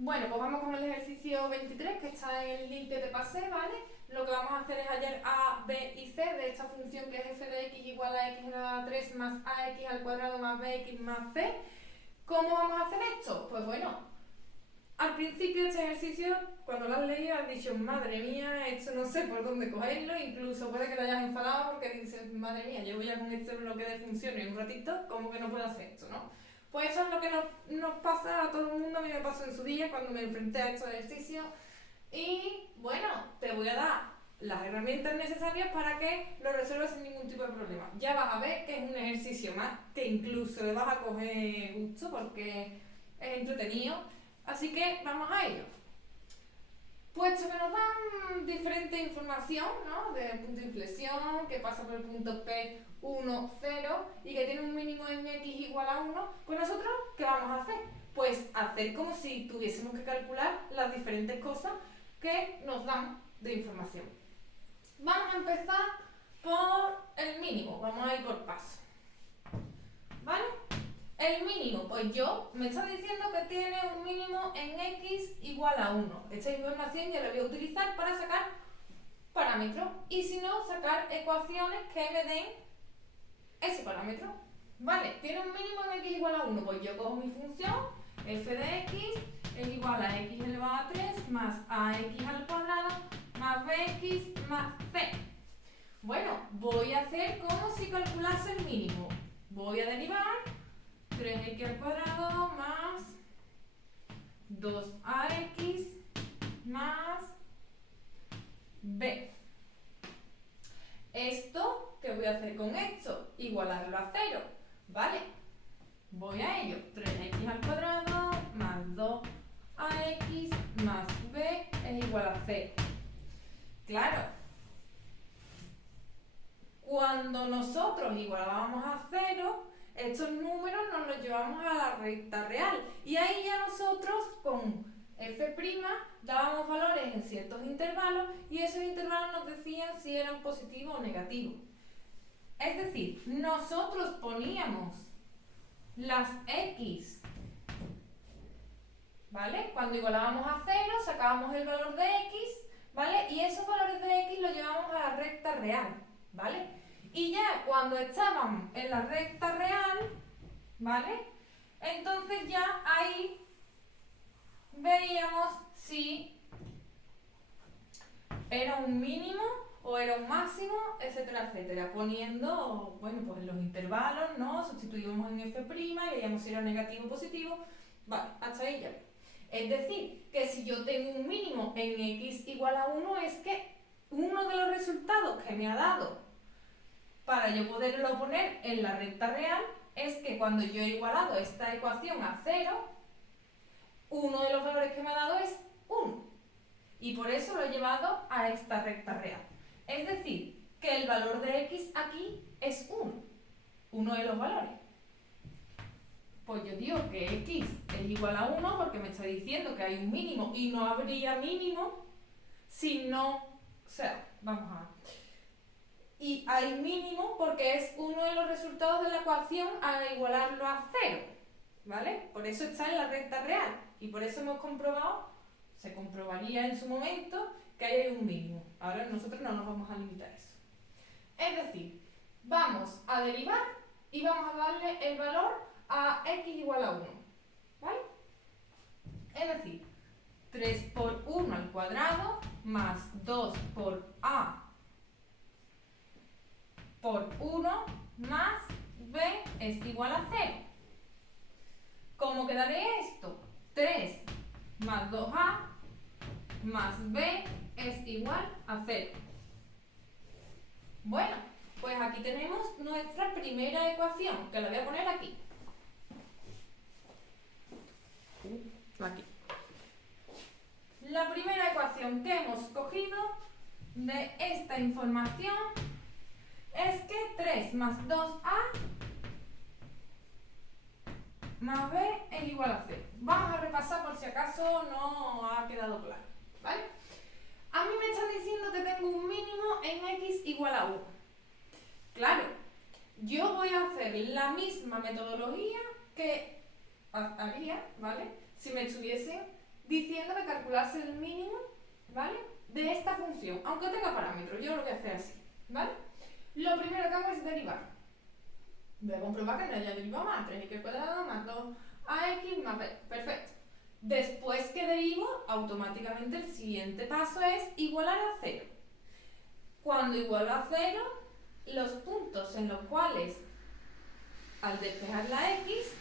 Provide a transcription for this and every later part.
Bueno, pues vamos con el ejercicio 23 que está en el link que te pasé, ¿vale? Lo que vamos a hacer es hallar a, b y c de esta función que es f de x igual a x elevado a 3 más ax al cuadrado más bx más c. ¿Cómo vamos a hacer esto? Pues bueno, al principio de este ejercicio, cuando lo has leído, has dicho, madre mía, esto no sé por dónde cogerlo, incluso puede que te hayas enfadado porque dices, madre mía, llevo ya con este bloque de funciones un ratito, ¿cómo que no puedo hacer esto, no? Pues eso es lo que nos pasa a todo el mundo, a mí me pasó en su día cuando me enfrenté a estos ejercicios. Y bueno, te voy a dar las herramientas necesarias para que lo resuelvas sin ningún tipo de problema. Ya vas a ver que es un ejercicio más que incluso le vas a coger gusto porque es entretenido. Así que vamos a ello. Puesto que nos dan diferente información, ¿no? Del punto de inflexión, que pasa por el punto P 1, 0 y que tiene un mínimo en x igual a 1, pues nosotros, ¿qué vamos a hacer? Pues hacer como si tuviésemos que calcular las diferentes cosas que nos dan de información. Vamos a empezar por el mínimo, vamos a ir por paso. ¿Vale? El mínimo, pues yo me está diciendo que tiene un mínimo en x igual a 1. Esta información yo la voy a utilizar para sacar parámetros y si no, sacar ecuaciones que me den ese parámetro. Vale, tiene un mínimo en x igual a 1, pues yo cojo mi función f de x es igual a x elevado a 3 más ax al cuadrado más bx más c. Bueno, voy a hacer como si calculase el mínimo. Voy a derivar 3x al cuadrado más 2ax más b. Esto, ¿qué voy a hacer con esto? Igualarlo a 0, ¿vale? Voy a ello. 3x al cuadrado más 2ax más b es igual a 0. Claro, cuando nosotros igualábamos a 0, estos números nos los llevamos a la recta real. Y ahí ya nosotros con f' dábamos valores en ciertos intervalos y esos intervalos nos decían si eran positivos o negativos. Es decir, nosotros poníamos las x, ¿vale? Cuando igualábamos a 0, sacábamos el valor de x, ¿vale? Y esos valores de x los llevamos a la recta real, ¿vale? Y ya cuando estaban en la recta real, ¿vale? Entonces ya ahí veíamos si era un mínimo o era un máximo, etcétera, etcétera, poniendo, bueno, pues los intervalos, ¿no? Sustituíamos en f' y veíamos si era negativo o positivo. Vale, hasta ahí ya. Es decir, que si yo tengo un mínimo en x igual a 1, es que uno de los resultados que me ha dado para yo poderlo poner en la recta real es que cuando yo he igualado esta ecuación a 0, uno de los valores que me ha dado es 1. Y por eso lo he llevado a esta recta real. Es decir, que el valor de x aquí es 1. Uno de los valores. Pues yo digo que x es igual a 1 porque me está diciendo que hay un mínimo y no habría mínimo si no... O sea, vamos a ver. Y hay mínimo porque es uno de los resultados de la ecuación al igualarlo a 0. ¿Vale? Por eso está en la recta real. Y por eso hemos comprobado, se comprobaría en su momento, que hay un mínimo. Ahora nosotros no nos vamos a limitar a eso. Es decir, vamos a derivar y vamos a darle el valor a x igual a 1. ¿Vale? Es decir, 3 por 1 al cuadrado más 2 por a por 1 más b es igual a 0. ¿Cómo quedaría esto? 3 más 2a más b es igual a 0. Bueno, pues aquí tenemos nuestra primera ecuación, que la voy a poner aquí. Aquí. La primera ecuación que hemos cogido de esta información es que 3 más 2a más b es igual a 0. Vamos a repasar por si acaso no ha quedado claro, ¿vale? A mí me están diciendo que tengo un mínimo en x igual a 1. Claro, yo voy a hacer la misma metodología que haría, ¿vale? Si me estuviesen diciendo que calcularse el mínimo, ¿vale? De esta función, aunque tenga parámetros, yo lo voy a hacer así, ¿vale? Lo primero que hago es derivar. Voy a comprobar que no haya derivado más 3x al cuadrado más 2ax más b. Perfecto. Después que derivo, automáticamente el siguiente paso es igualar a 0. Cuando igualo a 0, los puntos en los cuales al despejar la x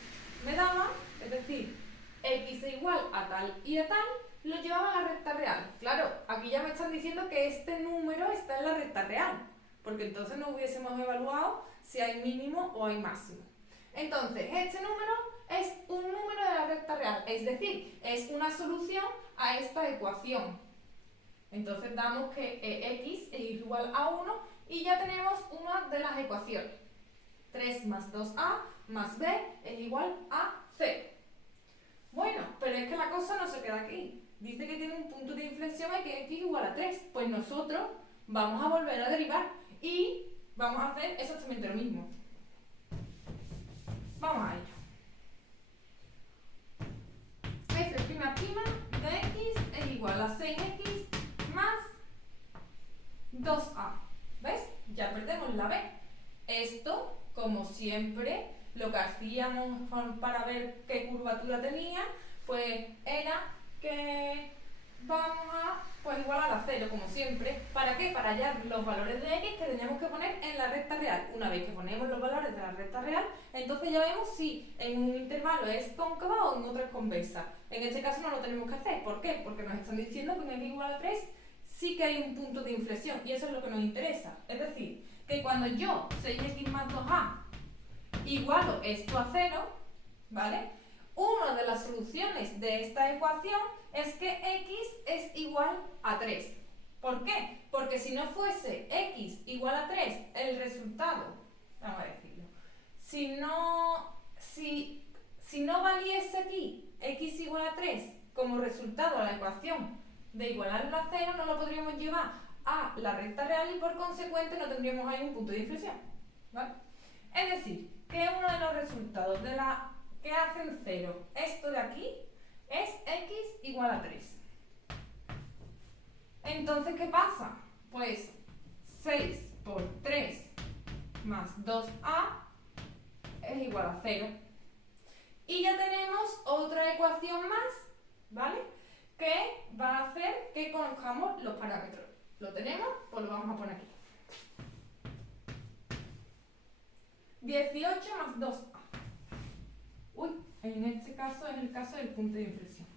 me daban, es decir, x es igual a tal y a tal, lo llevaba a la recta real. Claro, aquí ya me están diciendo que este número está en la recta real, porque entonces no hubiésemos evaluado si hay mínimo o hay máximo. Entonces, este número es un número de la recta real, es decir, es una solución a esta ecuación. Entonces damos que x es igual a 1 y ya tenemos una de las ecuaciones. 3 más 2a más b es igual a 0. Bueno, pero es que la cosa no se queda aquí. Dice que tiene un punto de inflexión y que x es igual a 3. Pues nosotros vamos a volver a derivar y vamos a hacer exactamente lo mismo. Vamos a ello. F' de x es igual a 6x más 2a. ¿Ves? Ya perdemos la b. Esto, como siempre, lo que hacíamos para ver qué curvatura tenía, pues era que vamos a igualar a 0, como siempre. ¿Para qué? Para hallar los valores de x que teníamos que poner en la recta real. Una vez que ponemos los valores de la recta real, entonces ya vemos si en un intervalo es cóncava o en otro es convexa. En este caso no lo tenemos que hacer. ¿Por qué? Porque nos están diciendo que en x igual a 3 sí que hay un punto de inflexión y eso es lo que nos interesa. Es decir, que cuando yo 6x más 2a igualo esto a 0, ¿vale? Una de las soluciones de esta ecuación es que x es igual a 3. ¿Por qué? Porque si no fuese x igual a 3, el resultado, vamos a decirlo, si no valiese aquí x igual a 3 como resultado a la ecuación de igualarlo a 0, no lo podríamos llevar a la recta real y por consecuente no tendríamos ahí un punto de inflexión, ¿vale? Es decir, que uno de los resultados de la que hacen 0 esto de aquí es x igual a 3. Entonces, ¿qué pasa? Pues 6 por 3 más 2a es igual a 0. Y ya tenemos otra ecuación más, ¿vale? Que va a hacer que conozcamos los parámetros. ¿Lo tenemos? Pues lo vamos a poner aquí. 18 más 2a. Uy, en este caso es el caso del punto de inflexión.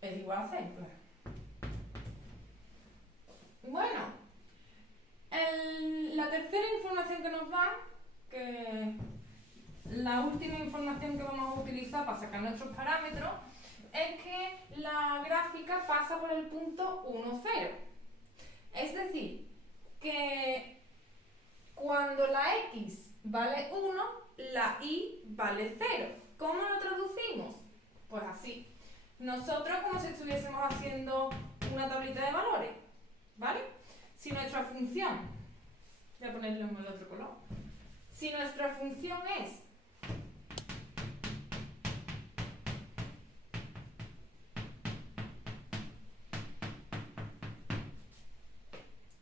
Es igual a 0, claro. Bueno, la tercera información que nos da, que la última información que vamos a utilizar para sacar nuestros parámetros, es que la gráfica pasa por el punto 1, 0. Es decir, que cuando la x vale 1, la y vale 0. ¿Cómo lo traducimos? Pues así. Nosotros como si estuviésemos haciendo una tablita de valores, ¿vale? Si nuestra función, voy a ponerlo en el otro color, si nuestra función es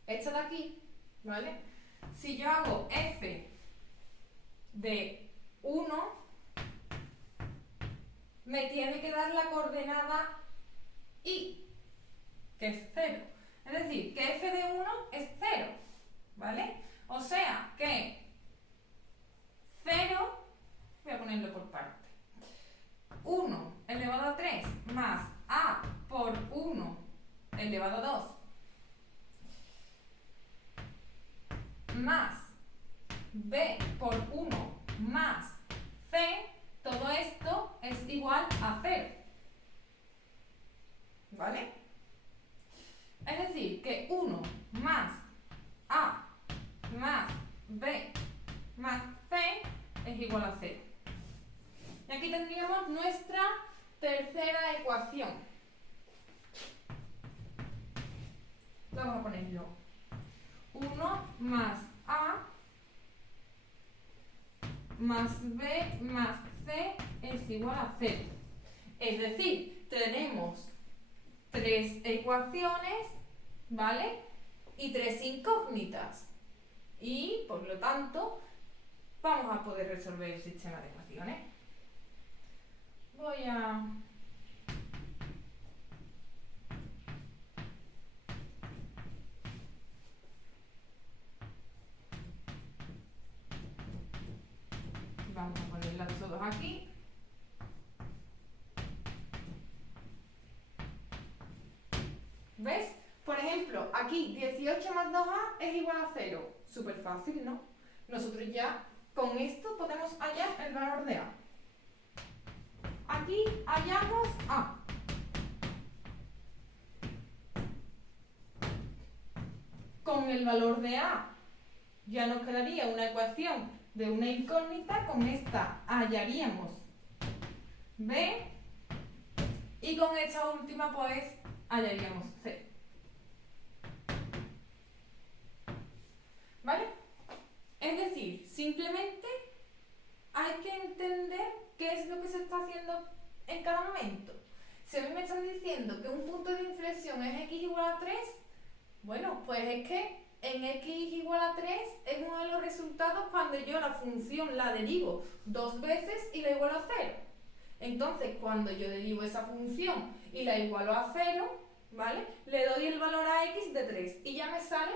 esta de aquí, ¿vale? Si yo hago f de 1, me tiene que dar la coordenada y, que es 0. Es decir, que f de 1 es 0, ¿vale? O sea que 0, voy a ponerlo por parte, 1 elevado a 3 más a por 1 elevado a 2 más b por 1 más c, todo esto es igual a 0, ¿vale? Es decir, que 1 más a más b más c es igual a 0. Y aquí tendríamos nuestra tercera ecuación. Vamos a ponerlo. 1 más a más B más C es igual a 0. Es decir, tenemos 3 ecuaciones, ¿vale? Y 3 incógnitas. Y, por lo tanto, vamos a poder resolver el sistema de ecuaciones. Voy a... Vamos a ponerlas todas aquí. ¿Ves? Por ejemplo, aquí 18 más 2a es igual a 0. Súper fácil, ¿no? Nosotros ya con esto podemos hallar el valor de a. Aquí hallamos a. Con el valor de a ya nos quedaría una ecuación de una incógnita. Con esta hallaríamos b. Y con esta última pues hallaríamos c. ¿Vale? Es decir, simplemente hay que entender qué es lo que se está haciendo en cada momento. Si a mí me están diciendo que un punto de inflexión es x igual a 3, bueno, pues es que en x igual a 3 es uno de los resultados cuando yo la función la derivo 2 veces y la igualo a 0. Entonces, cuando yo derivo esa función y la igualo a 0, ¿vale? Le doy el valor a x de 3 y ya me sale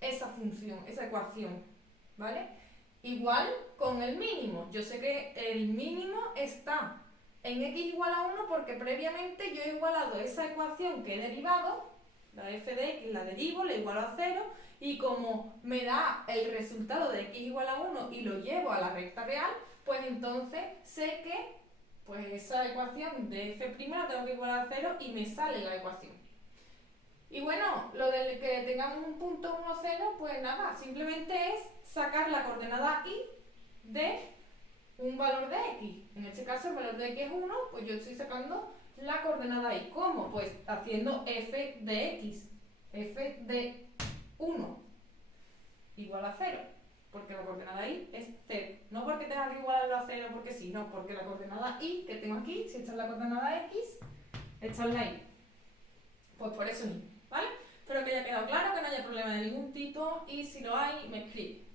esa función, esa ecuación, ¿vale? Igual con el mínimo. Yo sé que el mínimo está en x igual a 1 porque previamente yo he igualado esa ecuación que he derivado, la f de x la derivo, la igualo a 0, y como me da el resultado de x igual a 1 y lo llevo a la recta real, pues entonces sé que pues esa ecuación de f' la tengo que igualar a 0 y me sale la ecuación. Y bueno, lo de que tengamos un punto 1, 0, pues nada, simplemente es sacar la coordenada y de un valor de x. En este caso el valor de x es 1, pues yo estoy sacando la coordenada y. ¿Cómo? Pues haciendo f de x. F de 1 igual a 0. Porque la coordenada y es 0. No porque tenga que igualarlo a 0 porque sí, no, porque la coordenada y que tengo aquí, si esta es la coordenada x, esta es la y. Pues por eso mismo, ¿vale? Espero que haya quedado claro, que no haya problema de ningún tipo y si lo hay, me escribe.